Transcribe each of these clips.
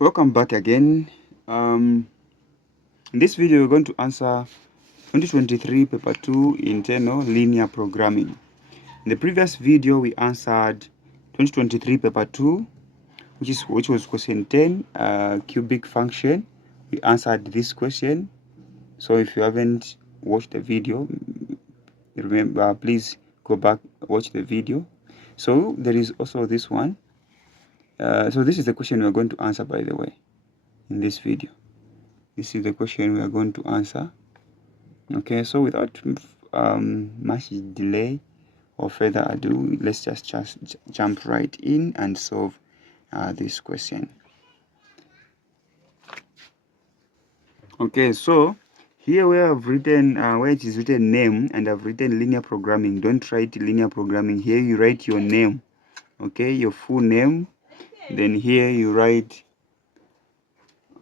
Welcome back again. In this video, we're going to answer 2023 paper 2 internal linear programming. In the previous video, we answered 2023 paper 2, which was question 10, cubic function. We answered this question. So if you haven't watched the video, remember, please go back, watch the video. So there is also this one. So this is the question we're going to answer, by the way, in this video. This is the question we are going to answer. Okay, so without much delay or further ado, let's just jump right in and solve this question. Okay, so here where I've written where it is written name and I've written linear programming, don't write linear programming. Here you write your name, okay, your full name. Then here you write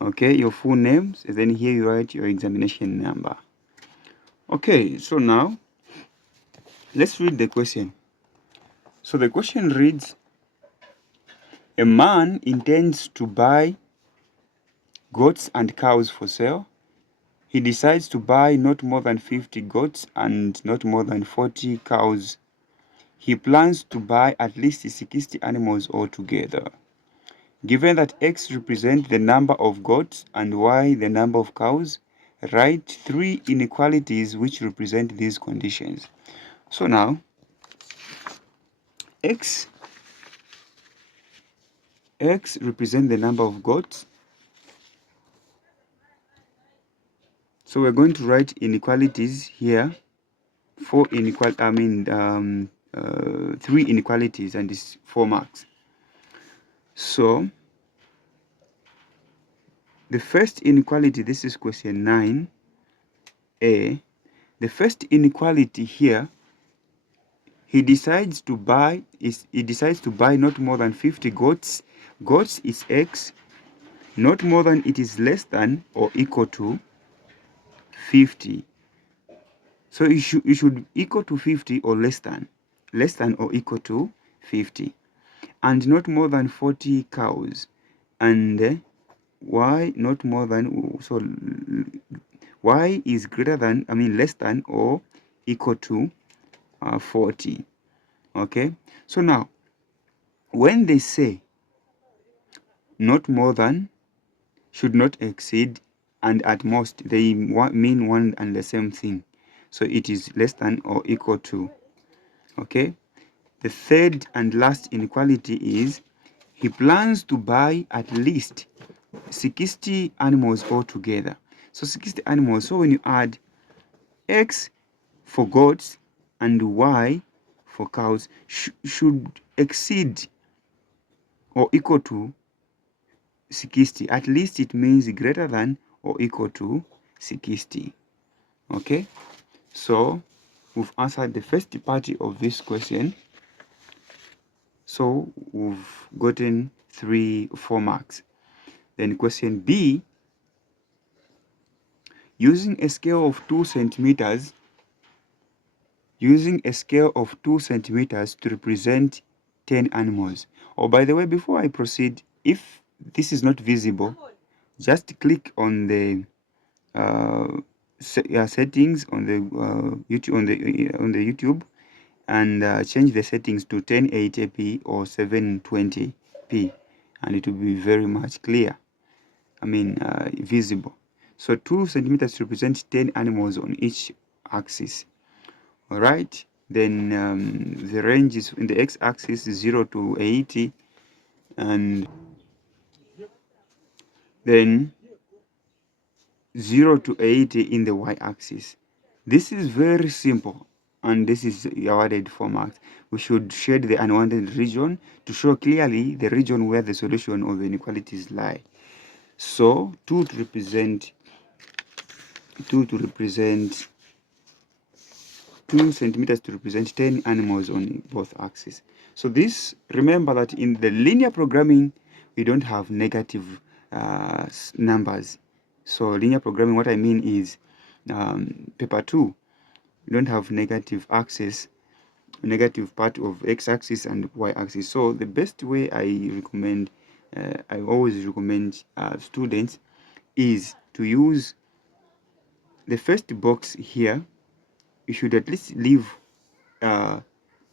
your full names, and then here you write your examination number. Okay, so now let's read the question. So the question reads, a man intends to buy goats and cows for sale. He decides to buy not more than 50 goats and not more than 40 cows. He plans to buy at least 60 animals altogether. Given that X represents the number of goats and Y the number of cows, write 3 inequalities which represent these conditions. So now, X represents the number of goats. So we're going to write inequalities here. 3 inequalities, and it's 4 marks. So the first inequality, this is question 9a. The first inequality here, he decides to buy not more than 50 goats. Goats is X. Not more than, it is less than or equal to 50. So it should equal to 50 or less than or equal to 50, and not more than 40 cows, and Y not more than, so Y is greater than, less than or equal to 40. Okay, so now when they say not more than, should not exceed, and at most, they mean one and the same thing. So it is less than or equal to. Okay, the third and last inequality is he plans to buy at least 60 animals altogether. So 60 animals. So when you add X for goats and Y for cows, should exceed or equal to 60. At least it means greater than or equal to 60. Okay, so we've answered the first part of this question. So we've gotten 4 marks. Then question B, using a scale of 2 centimeters, to represent 10 animals. Oh, by the way, before I proceed, if this is not visible, just click on the settings on the YouTube and change the settings to 1080p or 720p, and it will be very much clear, visible. So 2 centimeters represent 10 animals on each axis. All right, then the range is in the x-axis 0 to 80, and then 0 to 80 in the y-axis. This is very simple, and this is awarded 4 marks. We should shade the unwanted region to show clearly the region where the solution of the inequalities lie. So 2 to represent 2 centimeters to represent 10 animals on both axes. So this, remember that in the linear programming, we don't have negative numbers. So linear programming, what I mean is paper 2, we don't have negative part of x-axis and y-axis. So the best way I recommend I always recommend students is to use the first box here. You should at least leave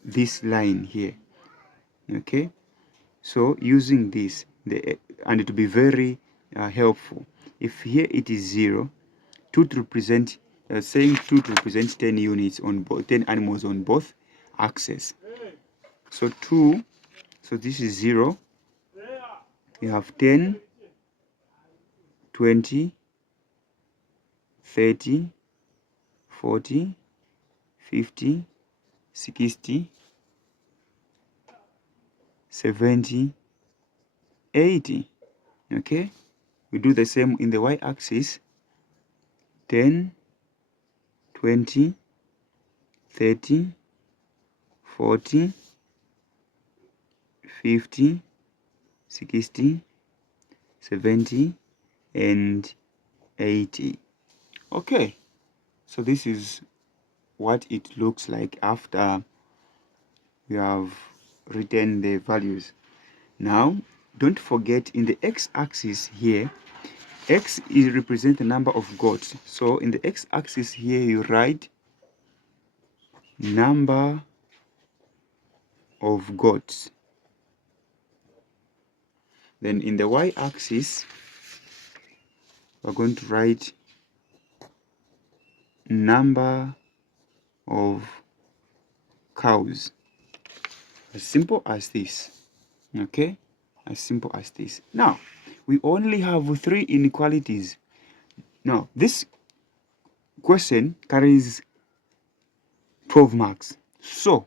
this line here. Okay, so using this, and it will be very helpful. If here it is 0, 2 to represent, saying 2 to represent 10 units on both, 10 animals on both axes. So 2, so this is 0. You have 10, 20, 30, 40, 50, 60, 70, 80. Okay, we do the same in the y-axis. 10, 20, 30, 40, 50, 60, 70, and 80. Okay, so this is what it looks like after we have written the values. Now, don't forget, in the x-axis here, x is represent the number of goats. So in the x-axis here, you write number of goats. Then in the y-axis, we're going to write number of cows. As simple as this. Okay, as simple as this. Now, we only have 3 inequalities. Now, this question carries 12 marks. So,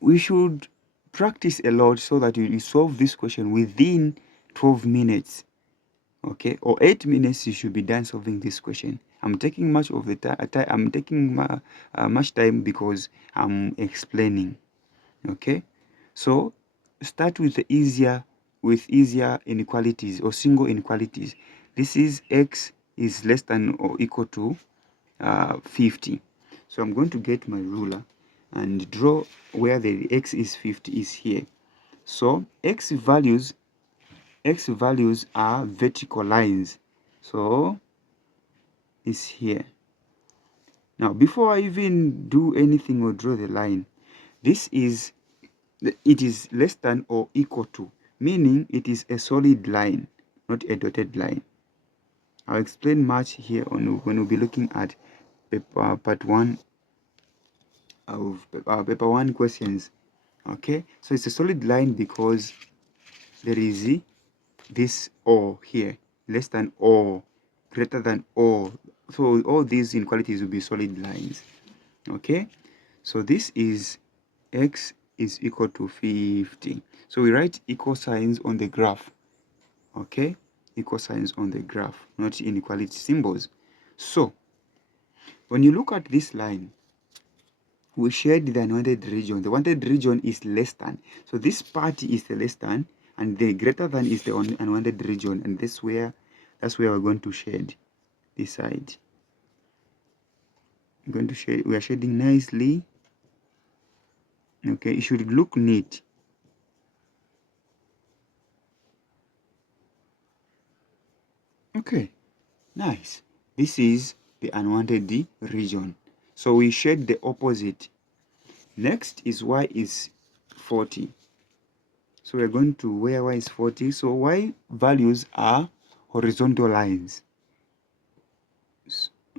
we should practice a lot so that you solve this question within 12 minutes. Okay, or 8 minutes you should be done solving this question. I'm taking much of the time. I'm taking much time because I'm explaining. Okay, so start with the easier inequalities or single inequalities. This is x is less than or equal to 50. So I'm going to get my ruler and draw where the x is 50 is here. So x values are vertical lines. So it's here. Now, before I even do anything or draw the line, it is less than or equal to, meaning it is a solid line, not a dotted line. I'll explain much here on when we'll be looking at part 1 of paper 1 questions. Okay, so it's a solid line because there is this or here, less than or, greater than or. So all these inequalities will be solid lines. Okay, so this is x is equal to 50. So we write equal signs on the graph. Okay, equal signs on the graph, not inequality symbols. So when you look at this line, we shared the unwanted region. The wanted region is less than. So this part is the less than, and the greater than is the unwanted region, and that's where we're going to shade this side. I'm going to shade. We are shading nicely. Okay, it should look neat. Okay, nice. This is the unwanted region. So we shade the opposite. Next is y is 40. So we're going to where y is 40. So y values are horizontal lines.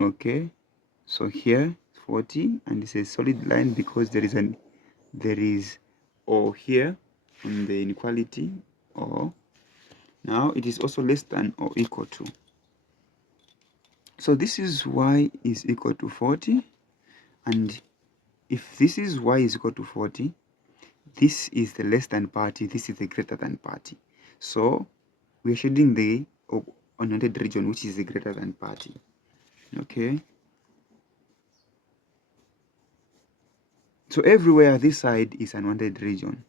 Okay, so here 40, and it's a solid line because there is or here on the inequality, or now it is also less than or equal to. So this is y is equal to 40, and if this is y is equal to 40, this is the less than party, this is the greater than party. So we are shading the unwanted region, which is the greater than party. Okay, so everywhere this side is unwanted region.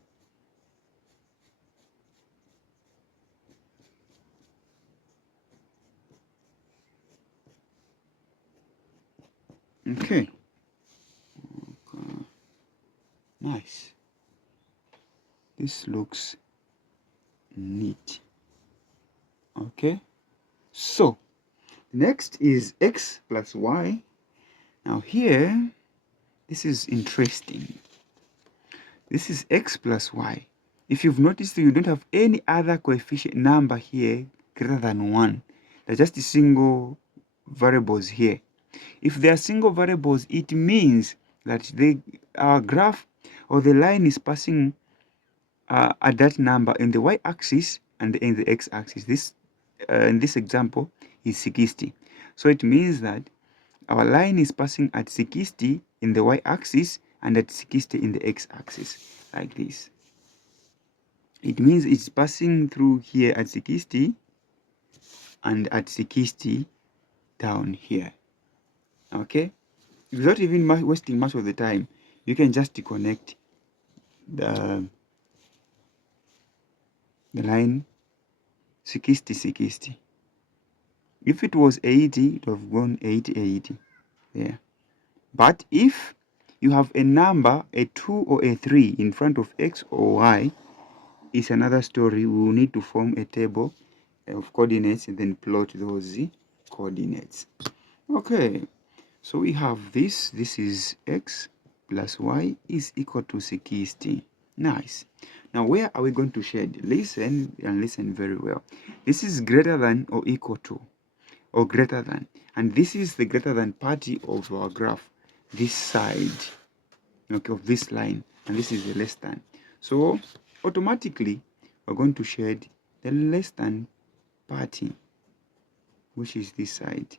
Okay, nice. This looks neat. Okay, so next is x plus y. Now here, this is interesting. This is x plus y. If you've noticed, you don't have any other coefficient number here greater than 1. They're just single variables here. If they are single variables, it means that our graph or the line is passing at that number in the y-axis and in the x-axis. This, in this example, is 60. So it means that our line is passing at 60 in the y-axis and at 60 in the x-axis, like this. It means it's passing through here at 60 and at 60 down here. Okay, without even wasting much of the time, you can just connect the line 60 60. If it was 80, it would have gone 80 80 there. But if you have a number, a 2 or a 3 in front of x or y, it's another story. We will need to form a table of coordinates and then plot those coordinates. Okay, so we have this is x plus y is equal to 60. Nice. Now where are we going to shade? Listen and listen very well. This is greater than or equal to or greater than, and this is the greater than party of our graph, this side, okay, of this line, and this is the less than. So automatically we're going to shade the less than party, which is this side.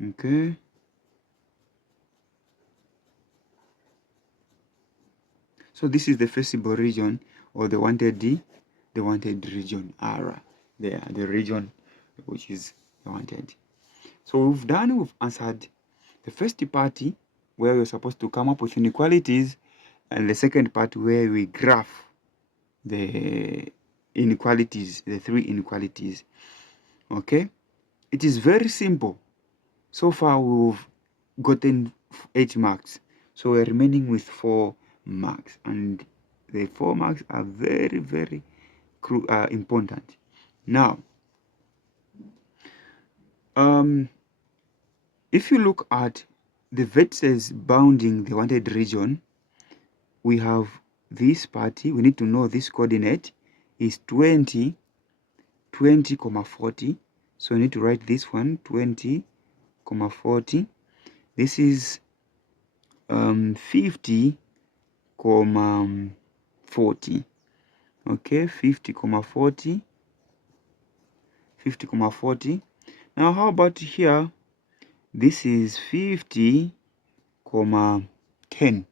Okay, so this is the feasible region, or the wanted region R there, the region which is the wanted. So we've answered the first party where we're supposed to come up with inequalities, and the second part where we graph the inequalities, the 3 inequalities. Okay, it is very simple. So far we've gotten 8 marks, so we're remaining with 4 marks, and the 4 marks are very, very important. Now, if you look at the vertices bounding the wanted region, we have this party. We need to know this coordinate is 20, 40. So we need to write this one, 20, 40. This is 50, 40. Okay, 50, 40. 50, 40. Now how about here? This is 50, 10.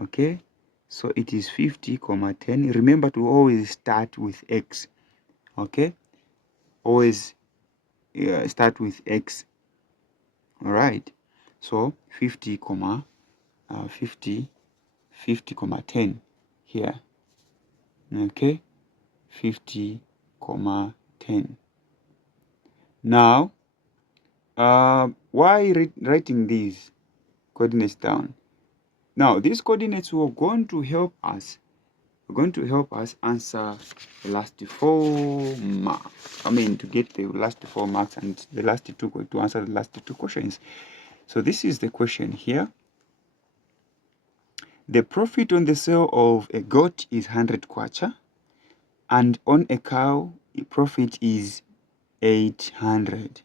Okay, so it is 50, 10. Remember to always start with x. Okay, always start with x. All right, so 50, 50, 10 here. Okay, 50, 10. Now, why writing these coordinates down? Now, these coordinates were going to help us. We're going to help us answer the last 4 marks. I mean, to get the last 4 marks and the last 2 to answer the last 2 questions. So this is the question here. The profit on the sale of a goat is 100 kwacha, and on a cow, the profit is 800.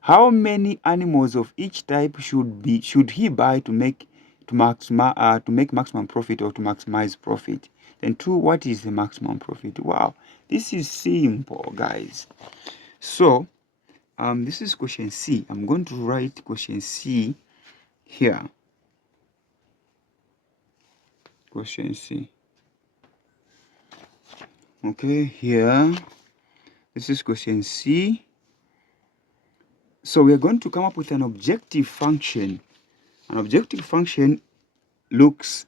How many animals of each type should he buy to make maximum profit or to maximize profit? Then 2, what is the maximum profit? Wow, this is simple, guys. So this is question C. I'm going to write question C here. Question C. Okay, here. This is question C. So we are going to come up with an objective function. An objective function looks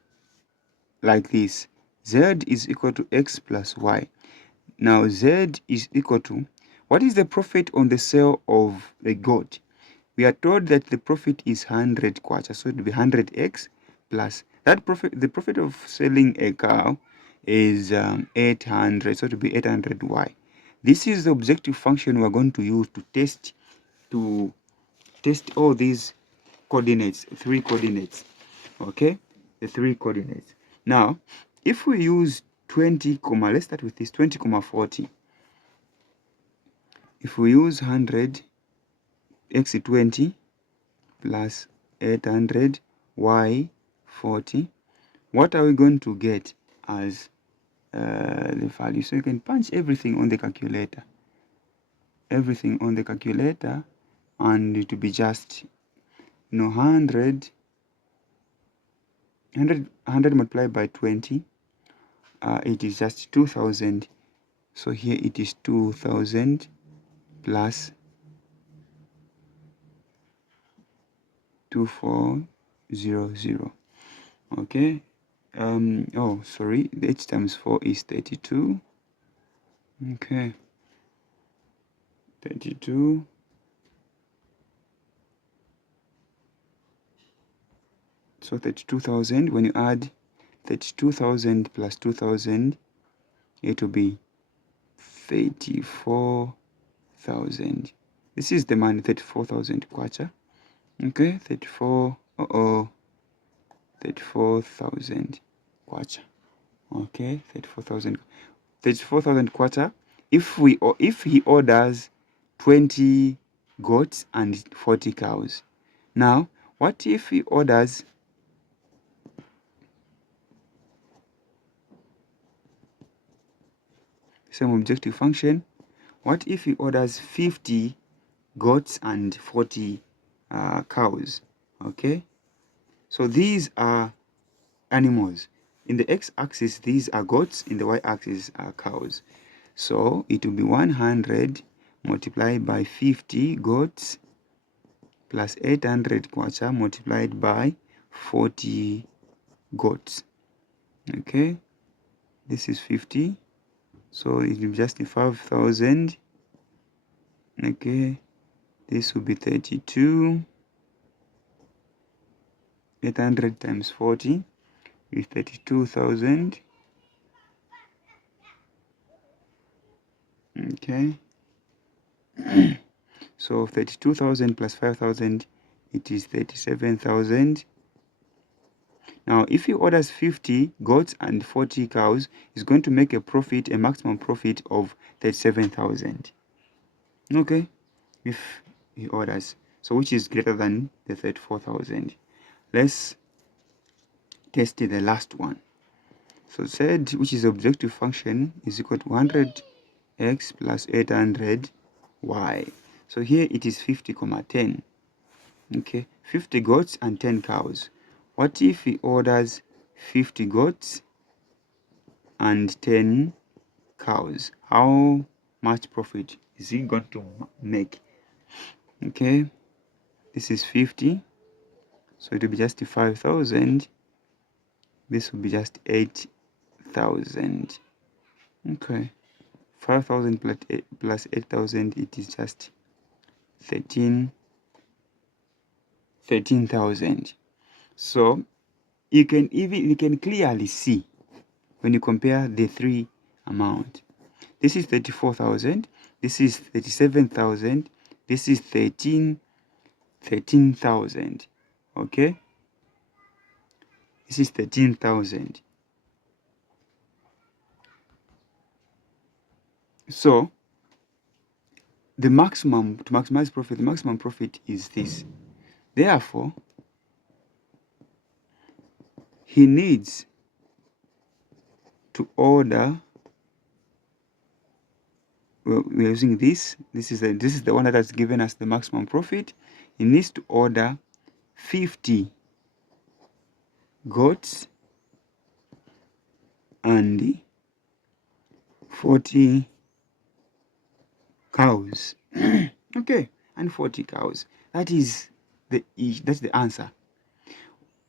like this. Z is equal to x plus y. Now Z is equal to, what is the profit on the sale of a goat? We are told that the profit is 100 kwacha, so it will be 100x plus that profit. The profit of selling a cow is 800, so it will be 800y. This is the objective function we're going to use to test all these coordinates, 3 coordinates. Okay, the 3 coordinates. Now, if we use 20, let's start with this 20, 40. If we use 100 x 20 plus 800 y 40, what are we going to get as the value? So you can punch everything on the calculator. Everything on the calculator, and it will be just 100 multiplied by 20, it is just 2000. So here it is 2000 plus 2400. Okay, oh sorry, the h times 4 is 32. Okay, 32. So 32,000, when you add 32,000 plus 2,000, it will be 34,000. This is the money, 34,000 kwacha. Okay, 34,000 kwacha. Okay, 34,000 kwacha. If he orders 20 goats and 40 cows. Now, what if he orders same objective function? What if he orders 50 goats and 40 cows? Okay, so these are animals. In the x-axis, these are goats. In the y-axis are cows. So it will be 100 multiplied by 50 goats plus 800 kwacha multiplied by 40 goats. Okay, this is 50. So it will be just 5,000. Okay, this will be 32. 800 times 40 is 32,000. Okay. So 32,000 plus 5,000, it is 37,000. Now, if he orders 50 goats and 40 cows, he's going to make a profit, a maximum profit of 37,000. Okay, if he orders, so which is greater than the 34,000. Let's test the last one. So said, which is objective function, is equal to 100x plus 800y. So here it is 50, 10. Okay, 50 goats and 10 cows. What if he orders 50 goats and 10 cows? How much profit is he going to make? Okay, this is 50, so it will be just 5,000. This will be just 8,000. Okay, 5,000 plus 8,000, it is just 13,000. So you can clearly see when you compare the 3 amount. This is 34,000, this is 37,000, this is 13,000. Okay, this is 13,000. So the maximum, to maximize profit, the maximum profit is this. Therefore, he needs to order, well, we're using this is the one that has given us the maximum profit. He needs to order 50 goats and 40 cows. Okay, and 40 cows. That's the answer.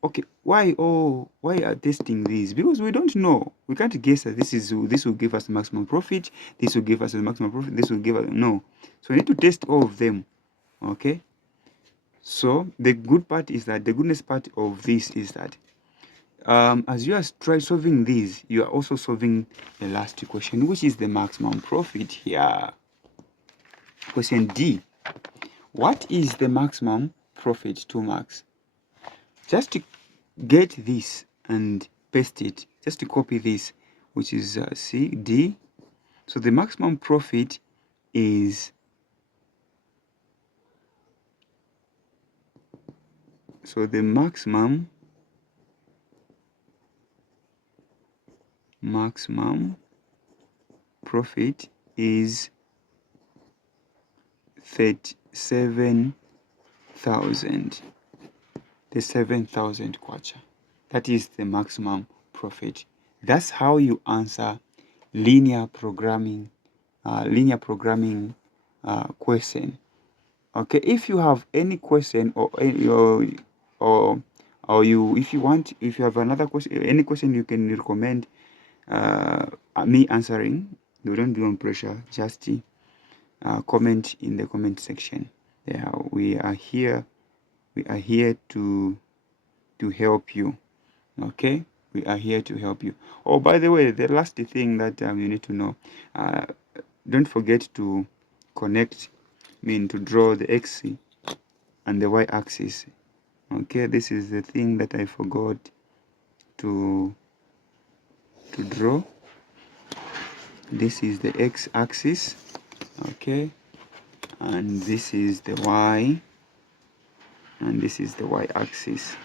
Okay, why are testing these? Because we don't know. We can't guess that this will give us the maximum profit, this will give us the maximum profit, this will give us no. So we need to test all of them. Okay. So the goodness part of this is that as you are try solving these, you are also solving the last question, which is the maximum profit here. Question D. What is the maximum profit? 2 marks. Just to get this and paste it, just to copy this, which is C, D. So the maximum profit is, so the maximum profit is 37,000. The 7,000 kwacha. That is the maximum profit. That's how you answer linear programming question. Okay, if you have any question or if you have another question, any question you can recommend me answering, you don't be on pressure, just comment in the comment section. Yeah, we are here to help you. Okay, we are here to help you. Oh, by the way, the last thing that you need to know, don't forget to to draw the x and the y-axis. Okay, this is the thing that I forgot to draw. This is the x-axis, okay, and this is the y, and this is the y-axis.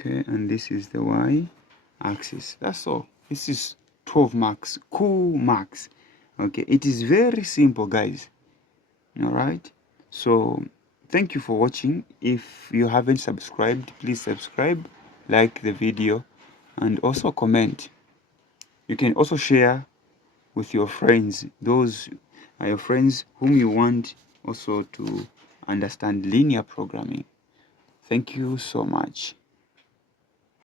Okay, and this is the y-axis. That's all. This is 12 marks, cool marks. Okay, it is very simple, guys. All right, so thank you for watching. If you haven't subscribed, please subscribe, like the video, and also comment. You can also share with your friends. Those are your friends whom you want also to understand linear programming. Thank you so much.